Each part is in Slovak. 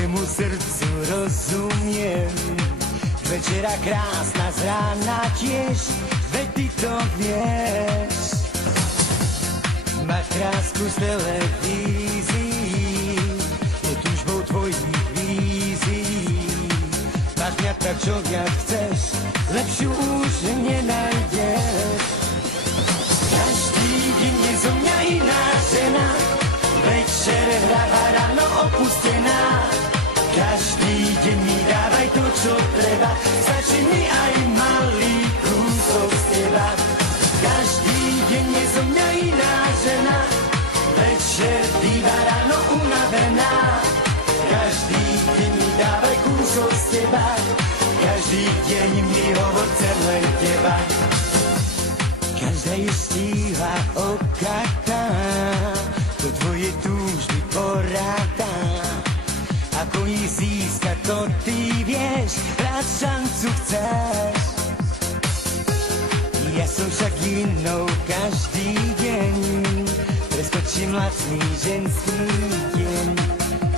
Tvojemu srdcu rozumiem. Večera krásna, z rána tiež, veď ty to vieš. Mať krásku z televízií je túžbou tvojich vízií. Máš mňa tak, čo viac chceš, lepšiu už nenájdeš. Každý deň je zo mňa iná žena, večer hráva, ráno opustená. Každý deň mi dávaj to, čo treba, stačí mi aj malý kúsok z teba. Každý deň je zo mňa iná žena, večer býva, ráno unavená. Každý deň mi dávaj kúsok z teba, každý deň mi hovor, chcem len teba. Každá je štíhla okatá, to tvoje túžby porada. Ako ich získať, to ty vieš, raz šancu chceš. Ja som však inou každý deň, preskočím lacný ženský deň.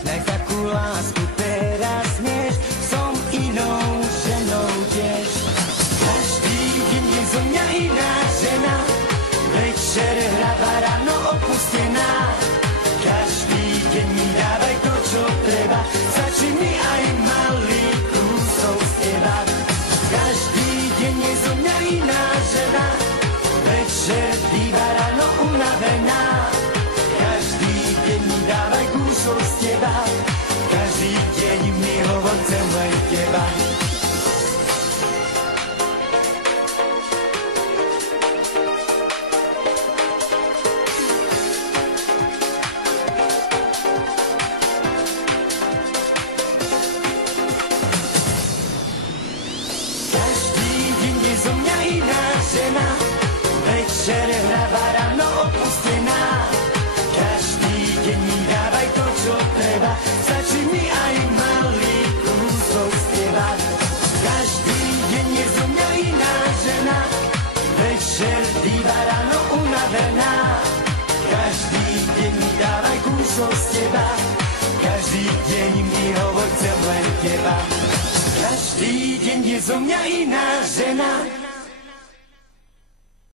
Nájsť takú lásku teraz smieš, som inou ženou tiež. Každý deň je zo mňa iná žena, večer hráva, ráno opustená. Každý deň mi dávaj to, čo treba, stačí mi aj malý kúsok z teba. Každý deň je zo mňa iná žena, večer býva, ráno unavená. Každý deň mi dávaj kúsok z teba, každý deň mi hovor, chcem len teba. Zo mňa iná žena, večer hráva, ráno opustená. Každý deň mi dávaj to, čo treba, stačí mi aj malý kúsok z teba. Každý deň je zo mňa iná žena, večer býva, ráno unavená. Každý deň mi dávaj kúsok z teba, každý deň mi hovor, chcem len teba. Každý deň je zo mňa iná žena,